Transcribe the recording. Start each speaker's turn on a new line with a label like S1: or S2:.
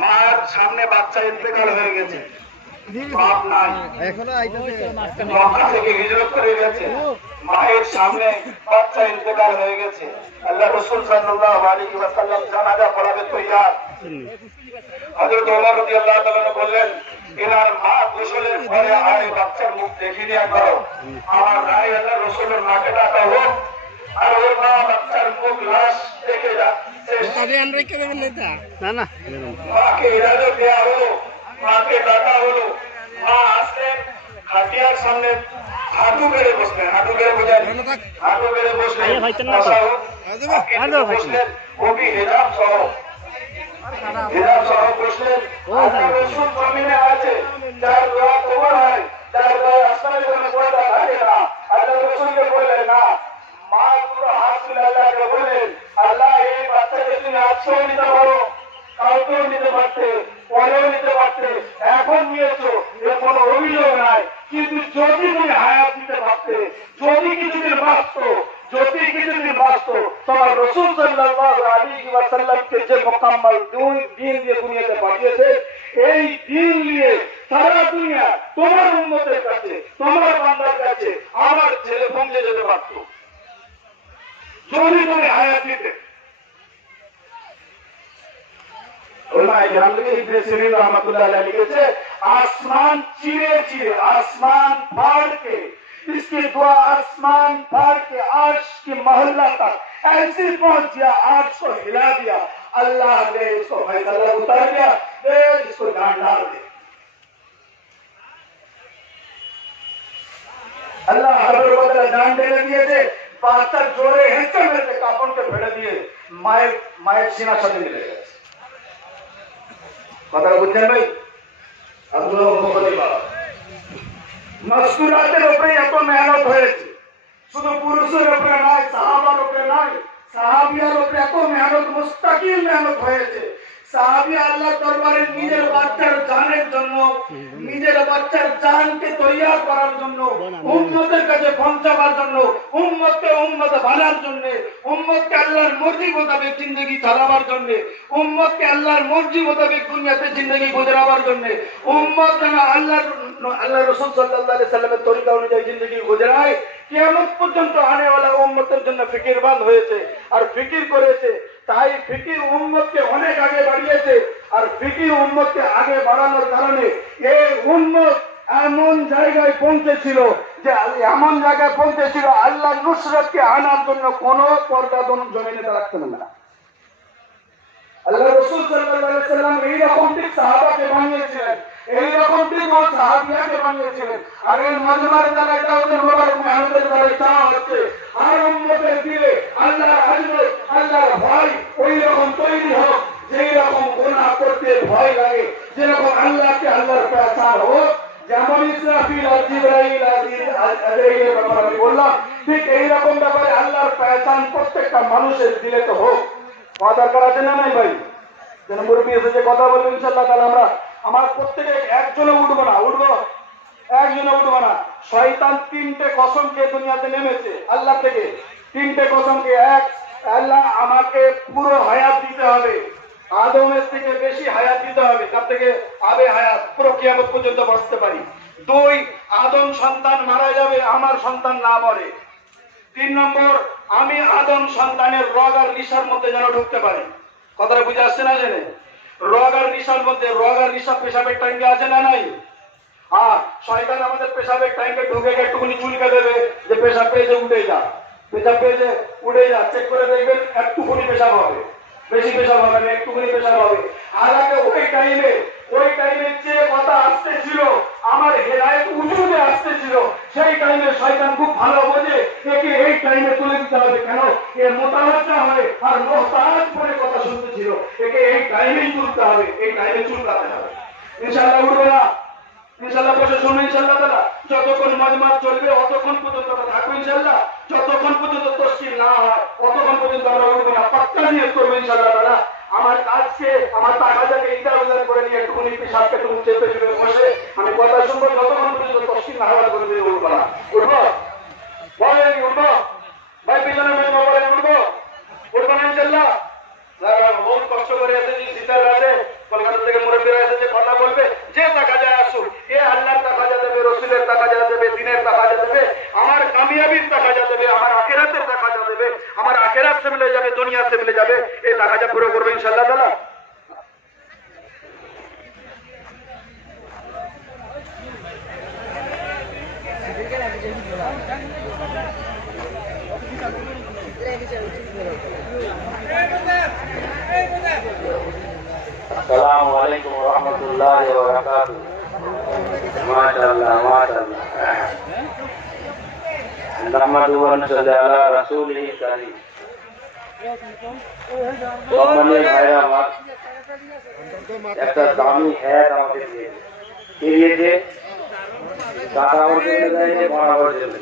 S1: মার সামনে বাচ্চা ইন্তেকাল হয়ে গেছে। বাপ নাই।
S2: এখনও আইতেছে।
S1: মক্কা থেকে হিজরত করে গেছে। মায়ের সামনে বাচ্চা ইন্তেকাল হয়ে গেছে। আল্লাহ রসুল সাল্লাল্লাহু আলাইহি ওয়াসাল্লাম জানাজা পড়াবে তৈয়ার। হযরত ওমর রাদিয়াল্লাহু তাআলা বললেন এনার মা গোসলের পরে আগে বাচ্চার মুখ দেখে নিয়ে করো আমার ভাই আল্লাহ রসুলের মাকে ডাকা হোক আর ওর মা বাচ্চার মুখ লাশ দেখে যাচ্ছে
S2: না না।
S1: মাকে ইরাদে দেওয়া হলো মাকে ডাকা হলো। মা আসলেন খাটিয়ার সামনে হাঁটু বেড়ে বসলেন হাঁটু বেড়ে বোঝায় হাঁটু বেড়ে বসলেন।
S2: আরে ভাইটার নাম তো?
S1: তাসাহুদ, তাকে
S2: আরে
S1: নিয়ে
S2: ভাই।
S1: বসলেন কবি হেরাম সহ। হেরাম। সহ বসলেন আল্লাহ রসুল জমিনে আছে যার দোয়া কবর হয় যার দোয়া আসমানে যখন পড়ে তা থাকে না আল্লাহ রসুলকে বললেন না মা পুরো হাত তুলে আল্লাহকে বললেন আল্লাহ এই বাচ্চাকে তুমি আজকেও নিতে যে এই দিন নিয়ে সারা দুনিয়া তোমার উন্মতের কাছে, তোমার বান্দার কাছে আমার ছেলে পৌঁছে যেতে পারত। যদি তুমি হায়াত দিতে আসমান চিরে চিরে আসমান ফাড়কে इसकी दुआ आसमान भर के आर्श की मोहल्ला तक ऐसी पहुंच गया आर्श को हिला दिया अल्लाह ने इसको फैसला उतार दिया इसको डांड डाल दिया अल्लाह हर डांडे लगे थे पातर जोड़े हिस्से में थे कापुन के फेड़ दिए माए माए सीना सदे मिलेगा কথাটা বুঝছেন ভাই? মস্তুরাতের উপরে এত মেহনত হয়েছে। শুধু পুরুষের উপরে নয়, সাহাবার উপরে নয় সাহাবিয়ার উপরে এত মেহনত মুস্তাকিল মেহনত হয়েছে। সাহাবি আল্লাহ দরবারে নিজের বাচ্চার জানের জন্য, নিজের বাচ্চার জানকে তৈয়ার করার জন্য, উম্মতের কাছে পৌঁছাবার জন্য, উম্মতকে উম্মত বানার জন্য মর্জি মোতাবেক জিন্দগি চালাবার জন্য, উম্মতকে আল্লাহর মর্জি মোতাবেক দুনিয়াতে জিন্দগি গুজরাবার জন্য, উম্মত যেন আল্লাহর আল্লাহ রসুল আলাইহি সাল্লামের তরিকা অনুযায়ী জিন্দগি গুজরায়, কিয়ামত পর্যন্ত আনেওয়ালা উম্মতের জন্য ফিকিরবান হয়েছে, আর ফিকির করেছে, তাই ফিকির উম্মতকে অনেক আগে বাড়িয়েছে, আর ফিকির উম্মতকে আগে বাড়ানোর কারণে এই উম্মত এমন জায়গায় পৌঁছেছিল যে এমন জায়গায় পৌঁছেছিল আল্লাহ নুসরতকে আনার জন্য কোন পর্দা জমিনে রাখতে না। আল্লাহ রসুল সাল্লাম ঠিক সাহাবাকে বানিয়েছিলেন। ঠিক সাহাবিয়াকে বানিয়েছিলেন। আর এই মজমার দ্বারা এটা ওদের মোবাইল মেহনতের দ্বারা হচ্ছে। আর দিলে আল্লাহ আজরাইলের ব্যাপারে আমি এইরকম ব্যাপারে আল্লাহর পেশান প্রত্যেকটা মানুষের দিলে তো হোক। দরকার আছে না ভাই? যেন মুরব্বী এসে কথা বলব ইনশাল্লাহ তাহলে আমরা আমার প্রত্যেকে একজনে উঠবো না, উঠবো। একজনে উঠবো না। শয়তান তিনটে কসমকে দুনিয়াতে নেমেছে, আল্লাহ থেকে। তিনটে কসমকে এক, আল্লাহ আমাকে পুরো হায়াত দিতে হবে। আদমের থেকে বেশি হায়াত দিতে হবে, তার থেকে আবে হায়াত পুরো কিয়ামত পর্যন্ত বাঁচতে পারি। দুই, আদম সন্তান মারা যাবে, আমার সন্তান না মরে। তিন নম্বর, আমি আদম সন্তানের রগ আর নিশার মধ্যে যেন ঢুকতে পারি। কথাটা বুঝে আসছে না জেনে? রগ আর নিশার মধ্যে, রগ আর নিশা পেশাবের টাইমে আছে না নাই? আর শয়তান আমাদের পেশাবের টাইমে ঢুকে গিয়ে একটুখানি চুলকে দেবে যে পেশাব পেয়েছে, উঠে যা। পেশাব পেয়েছে, উঠে যা চেক করে দেখবেন একটুখানি পেশাব হবে। বেশি পেশাব হবে না একটুখানি পেশাব হবে। আর আগে ওই টাইমে ওই টাইমে যে কথা আসতেছিল আমার হেদায়ত উজুতে আসতেছিল। সেই টাইমে শয়তান খুব ভালো বোঝে। একে এই টাইমে তুলে দিতে হবে কেন? এ মোতাবাজা হয় আর মোহতাজ করে কথা শুনতেছিল। একে এই টাইমেই তুলতে হবে। এই টাইমে চুলকাতে হবে। ইনশাআল্লাহ উঠবে না ইনশাআল্লাহ বসে শুনুন, ইনশাআল্লাহ তাআলা। যতক্ষণ মজমাত চলবে, অতক্ষণ পর্যন্ত আমরা থাকব, ইনশাআল্লাহ। যতক্ষণ পর্যন্ত তসকিল না হয়, অতক্ষণ পর্যন্ত আমরা উঠবো না। পাক্কা নিয়ত করব, ইনশাআল্লাহ তাআলা। আমার কাজকে আমার টাকাটাকে ইদার উদার করে নিয়ে একটুখানি পেশাবকে তুমি চেপে চুপে বসে, আমি কথা শুনব যতক্ষণ পর্যন্ত তসকিল না হওয়ার করে দিয়ে উঠবো না। উঠবো বলেন উঠবো ভাই পিছনে মজমা বলেন উঠবো উঠবো না ইনশাআল্লাহ যারা বহুত কষ্ট করে এসেছি শীতের রাতে মুরব্বীরা এসেছে কথা বলবে যে টাকা যায় আসুক এ আল্লাহর টাকা যা দেবে রসুলের টাকা যা দেবে দিনের টাকা যা দেবে আমার কামিয়াবির টাকা যা দেবে আমার আখেরাতের টাকা যা দেবে আমার আখেরাত সে মিলে যাবে দুনিয়া সে মিলে যাবে এই টাকা যা পুরো করবে ইনশাল্লাহ তালা
S3: السلام عليكم ورحمة الله وبركاته ما شاء الله ما شاء الله نحمده ونصلي على رسوله الكريم সম্মানীয় ভাইরা আমার একটা দামি হ্যাট আমাকে দিয়েছে দিয়েছে টাকা আমার জন্য দেয়নি পড়াবার জন্য।